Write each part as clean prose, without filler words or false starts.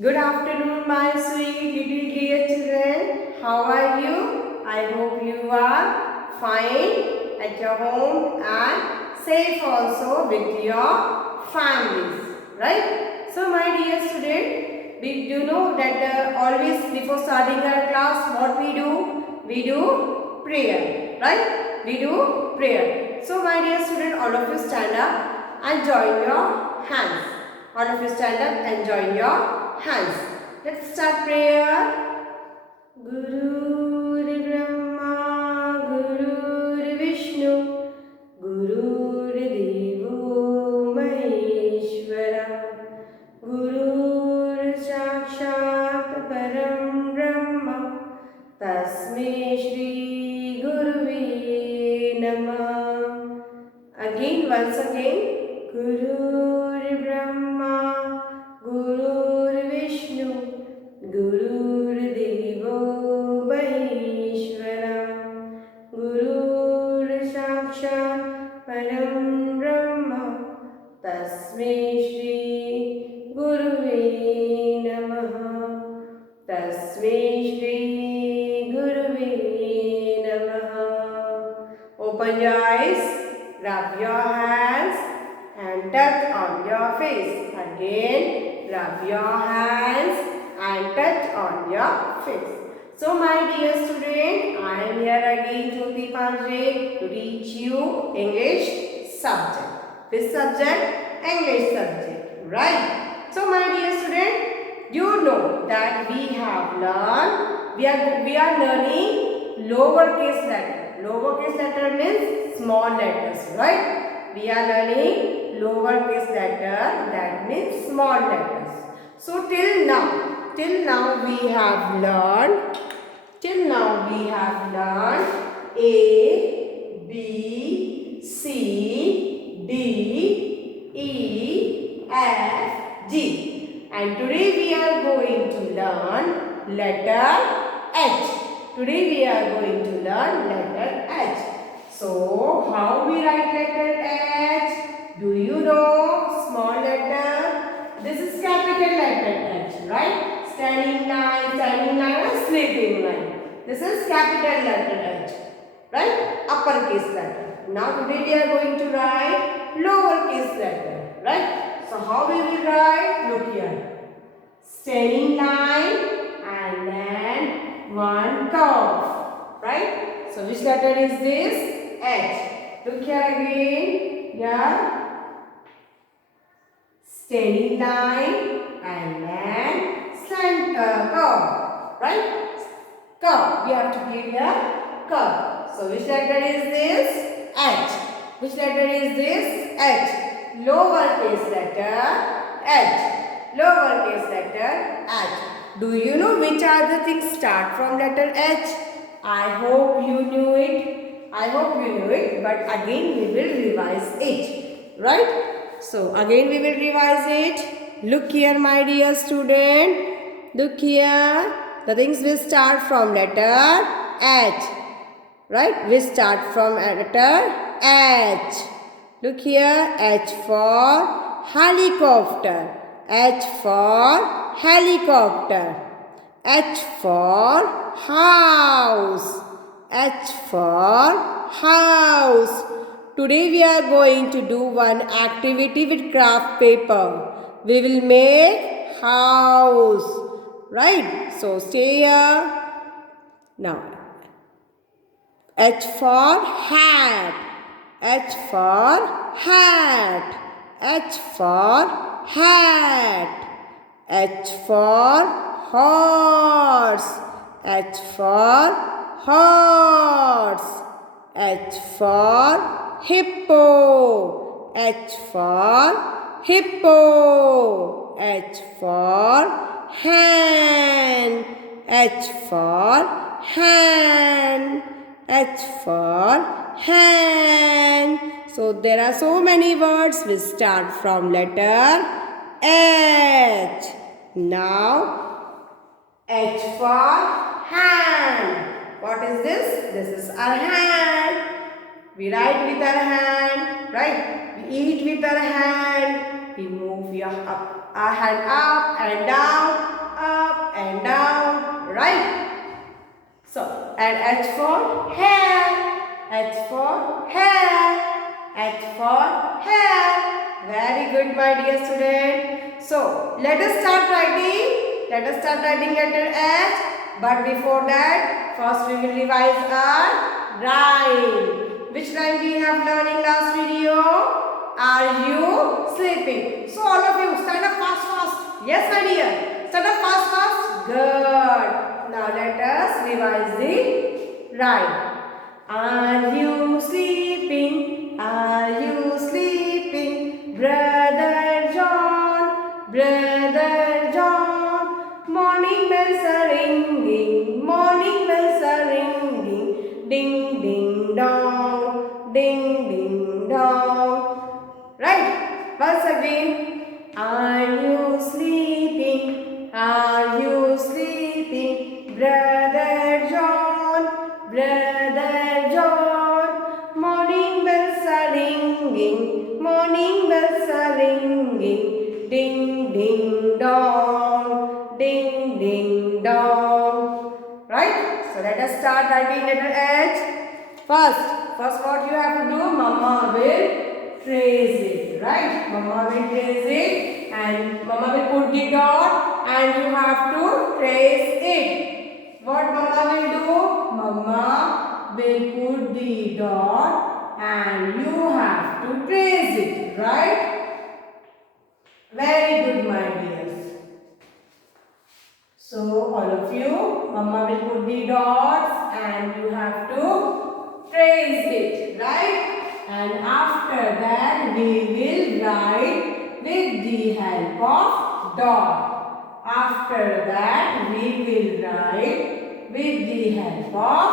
Good afternoon, my sweet little dear children. How are you? I hope you are fine at your home and safe also with your families. Right? So, my dear student, we do know that always before starting our class, what we do? We do prayer. Right? We do prayer. So, my dear student, all of you stand up and join your hands. All of you stand up and join your hands. Let's start prayer. Guru Brahma, Guru Vishnu, Guru Devo Maheshwara, Guru Sakshat Param Brahma, Tasmai Shri Guruve Namah. Once again, Guru Brahma, Guru Vishnu, Guru Devo Maheshwara, Guru Sakshat Param Brahma, Tasmai Shri Guruve Namah, Tasmai Shri Guruve Namah. Open your eyes. Rub your hands and touch on your face. Again, rub your hands and touch on your face. So, my dear student, I am here again, Jyoti Pandre, to teach you English subject. This subject? English subject. Right? So, my dear student, you know that we have learned, we are learning lowercase letter. Lowercase letter means small letters, right? We are learning lowercase letter, that means small letters. So till now we have learned A, B, C, D, E, F, G. And today we are going to learn letter H. Today we are going to learn letter H. So, how we write letter H? Do you know? Small letter. This is capital letter H, right? Standing line and sleeping line. This is capital letter H, right? Uppercase letter. Now today we are going to write lowercase letter, right? So, how we will write? Look here. Standing line and then one curve, right? So which letter is this? H. Look here again. Here, standing line and then slant curve, right? Curve. We have to give here curve. So which letter is this? H. Which letter is this? H. Lowercase letter H. Lowercase letter H. Do you know which are the things start from letter H? I hope you knew it. But again we will revise it. Right? So again we will revise it. Look here, my dear student. Look here. The things will start from letter H. Right? We start from letter H. Look here. H for helicopter. H for helicopter. H for house. H for house. Today we are going to do one activity with craft paper. We will make house. Right? So stay here. Now, H for hat. H for hat. H for hat. H for horse. H for horse. H for hippo. H for hippo. H for hand. H for hand. H for hand. So there are so many words which start from letter H. Now H for hand. What is this? This is our hand. We write with our hand, right? We eat with our hand. We move move your hand up and down, right? So, and H for hair, H for hair, H for hair. Very good, my dear student. So, let us start writing. Let us start writing letter H. But before that, first we will revise our rhyme. Which rhyme we have learned in last video? Are you sleeping? So, all of you stand up fast, fast. Yes, my dear. Stand up fast, fast. Good. Now, let us revise the rhyme. Are you sleeping? Are you sleeping? Brother John, Brother John. Morning bells are ringing, morning bells are ringing. Ding, ding, dong, ding, ding, dong. Right? Once again. Are you sleeping? Are you sleeping? Brother John, Brother John. Morning bells are ringing, morning bells are ringing. Ding, ding, dong, ding, ding, dong. Right? So let us start writing letter H. First what you have to do, Mama will trace it. Right? Mama will trace it and Mama will put the dot and you have to trace it. What Mama will do? Mama will put the dot and you have to trace it. Right? Very good, my dears. So, all of you, Mama will put the dots and you have to trace it, right? And after that, we will write with the help of dot. After that, we will write with the help of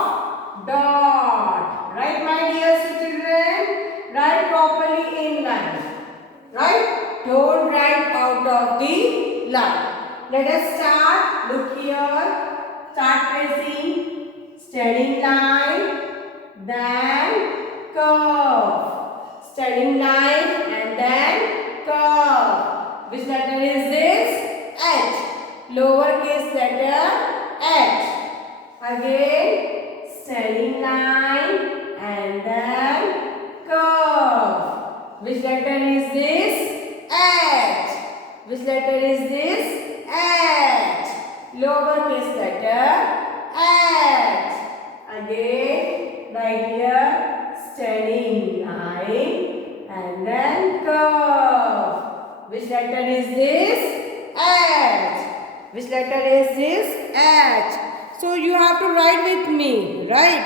dot. Right, my dear children? Write properly in line. Right? Don't write out of the line. Let us start. Look here. Start tracing. Steady line. Then curve. Steady line and then curve. Which letter is this? H. Lowercase letter H. Again. Steady line and then curve. Which letter is this? H. Which letter is this? H. Lowercase letter H. Again, right here, steady line and then curve. Which letter is this? H. Which letter is this? H. So you have to write with me, right?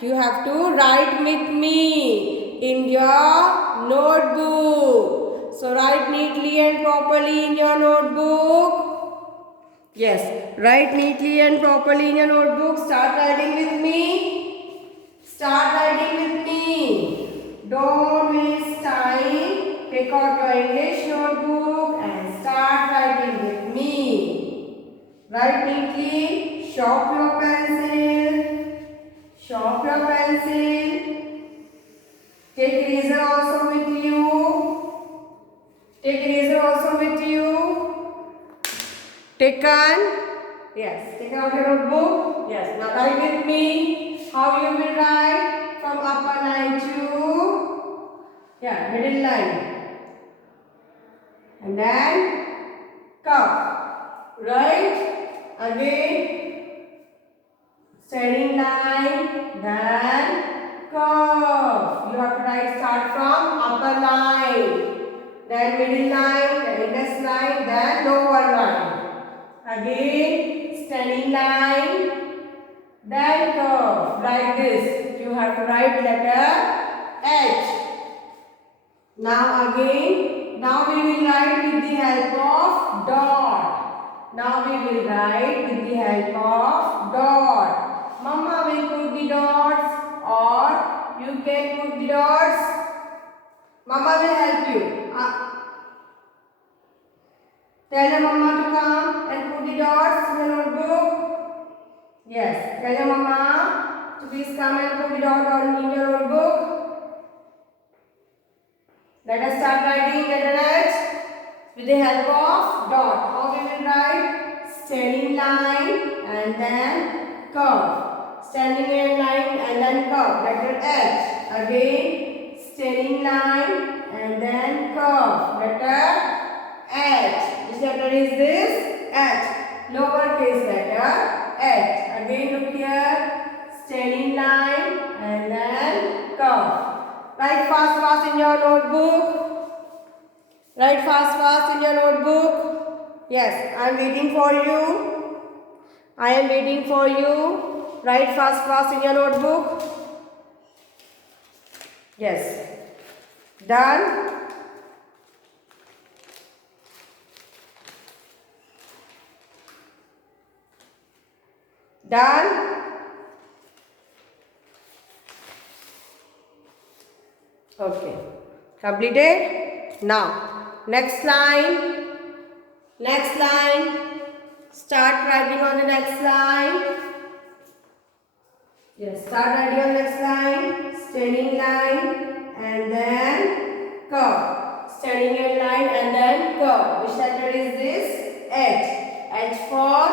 You have to write with me in your notebook. So write neatly and properly in your notebook. Yes, write neatly and properly in your notebook. Start writing with me. Start writing with me. Don't waste time. Take out your English notebook and start writing with me. Write neatly. Sharp your pencil. Sharp your pencil. Take eraser also with you. Take eraser also with you. Taken? Yes. Take out your notebook. Yes. Now write with me. How you will write from upper line to middle line. And then cup. Right? Again. Steady line. Then curve. You have to write start from upper line. Then middle line. Then index line. Then lower line. Again, steady line, then curve, like this. You have to write letter H. Now again, now we will write with the help of dot. Now we will write with the help of dot. Mama will put the dots or you can put the dots. Mama will help you. Tell your mama to come and put the dots in the notebook. Yes, tell your mama to please come and put the dot in your notebook. Let us start writing letter H. with the help of dot. How we will write? Standing line and then curve. Standing line and then curve. Letter H. Again, standing line and then curve. Letter H. Which letter is this? H. Lowercase letter H. Again, look here. Standing line and then curve. Write fast in your notebook. Write fast in your notebook. Yes, I am waiting for you. I am waiting for you. Write fast in your notebook. Yes. Done. Done. Okay. Completed. Now, next line. Next line. Start writing on the next line. Yes, start writing on the next line. Standing line and then curve. Standing line and then curve. Which letter is this? H. H for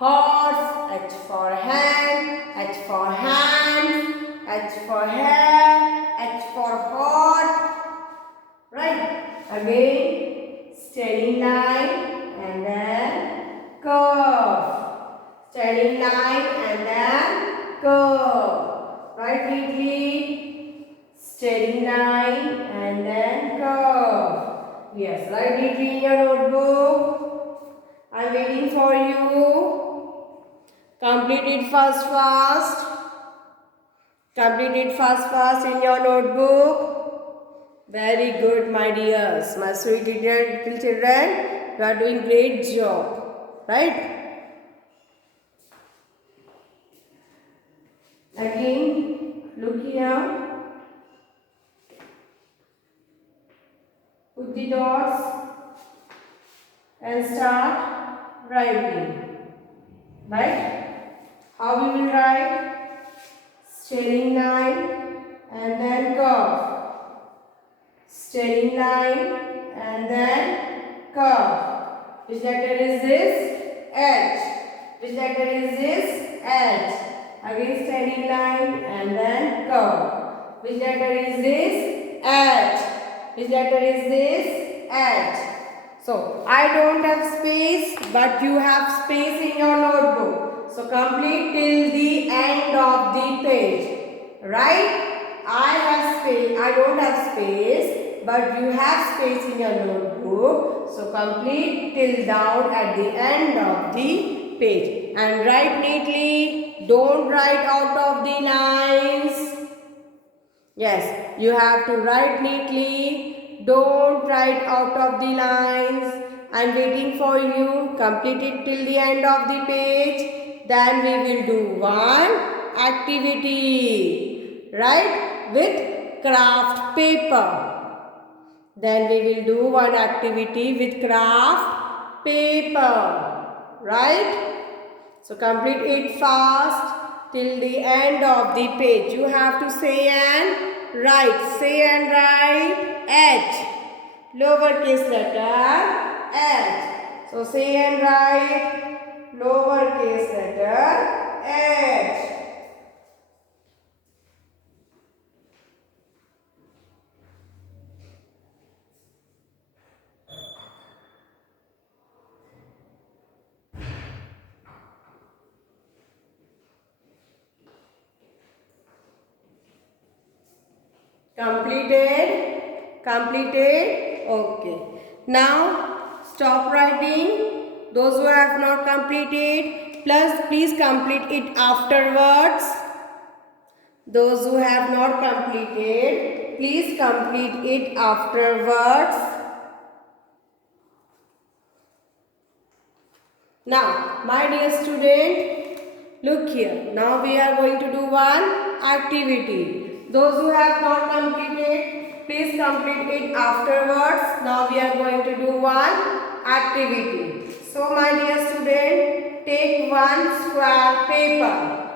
horse. H for hand. H for hand. H for hair. H for hot. Right. Again, standing line and then curve. Standing line and then curve. Write neatly. Standing line and then curve. Yes, write neatly in your notebook. I am waiting for you. Complete it fast. Complete it fast in your notebook. Very good, my dears, my sweet little children. You are doing great job, right? Again, look here. Put the dots and start writing. Right? How we will write? Standing line and then curve. Standing line and then curve. Which letter is this? H. Which letter is this? H. Again, standing line and then curve. Which letter is this? H. Which letter is this? H. So, I don't have space, but you have space in your notebook. So, complete till the end of the page. Right? I have space. I don't have space, but you have space in your notebook. So, complete till down at the end of the page. And write neatly. Don't write out of the lines. Yes, you have to write neatly. Don't write out of the lines. I am waiting for you. Complete it till the end of the page. Then we will do one activity. Right? With craft paper. Then we will do one activity with craft paper. Right? So complete it fast till the end of the page. You have to say and write. Say and write H. Lowercase letter H. So say and write lowercase letter H. Completed? Okay. Now, stop writing. Those who have not completed, please complete it afterwards. Those who have not completed, please complete it afterwards. Now, my dear student, look here. Now we are going to do one activity. Those who have not completed, please complete it afterwards. Now we are going to do one activity. So my dear student, take one square paper.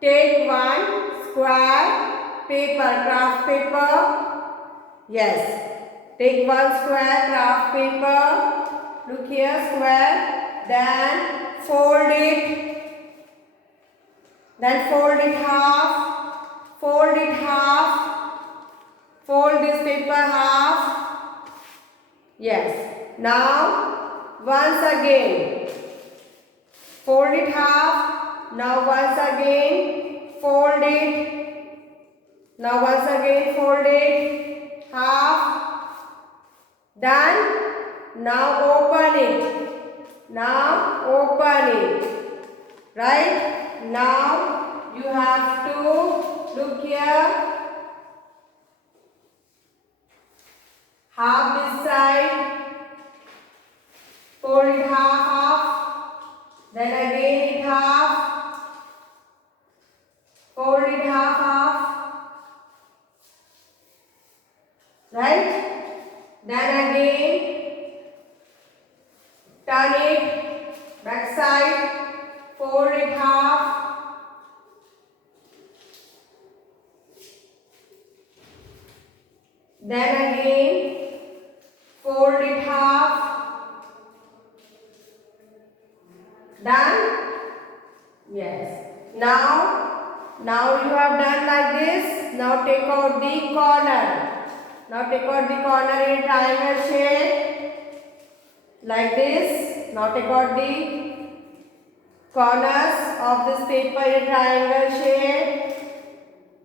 Take one square paper, craft paper. Yes. Take one square craft paper. Look here, square. Then fold it. Then fold it half. Fold it half. Fold this paper half. Yes. Now once again. Fold it half. Now once again. Fold it. Now once again fold it. Half. Done. Now open it. Now open it. Right? Now you have to look here. Half this side. Fold it half. Then again it half. Fold it half. Right? Then again turn it back side, fold it half, then again fold it half. Done? Yes. Now you have done like this. Now take out the corner. Now take out the corner in triangle shape like this. Now take out the corners of this paper in triangle shape.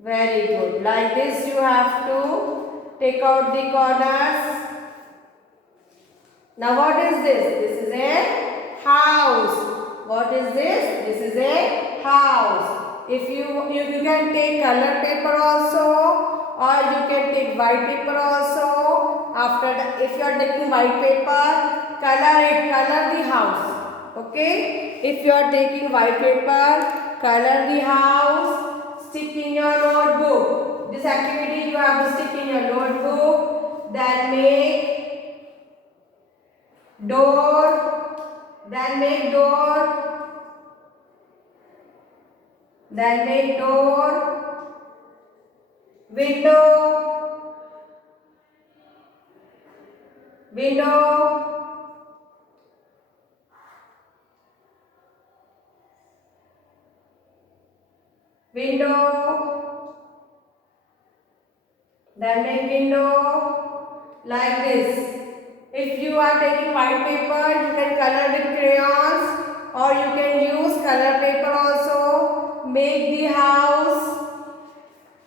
Very good. Like this you have to take out the corners. Now what is this? This is a house. What is this? This is a house. If you can take color paper also, or you can take white paper also. After that, if you are taking white paper, color it, color the house. Okay? If you are taking white paper, color the house, stick in your notebook. This activity you have to stick in your notebook. Then make door. Then make door. Then make door. Window. Window. Window. Then make window like this. If you are taking white paper, you can color with crayons, or you can use color paper also. Make the house.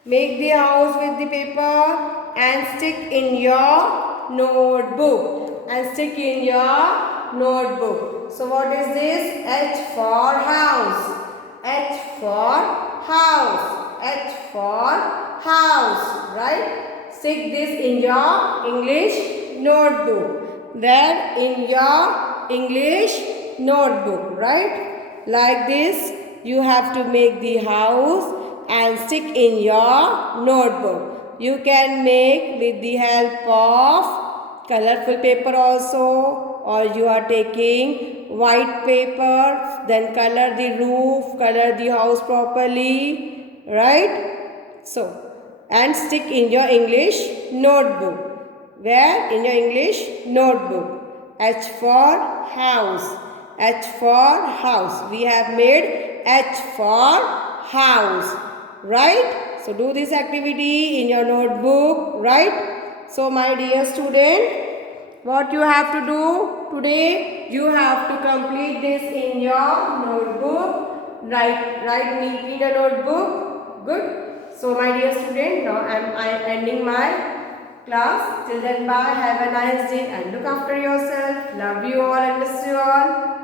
Make the house with the paper and stick in your notebook. And stick in your notebook. So what is this? H for house. H for house. H for house. Right? Stick this in your English notebook. Then in your English notebook. Right? Like this you have to make the house and stick in your notebook. You can make with the help of colorful paper also, or you are taking white paper, then color the roof, color the house properly, right? So, and stick in your English notebook. Where? In your English notebook. H for house. H for house. We have made H for house. Right? So do this activity in your notebook, right? So my dear student, what you have to do today, you have to complete this in your notebook. Write neatly in the notebook. Good. So my dear student, now I am ending my class. Till then, bye. Have a nice day and look after yourself. Love you all and miss you all.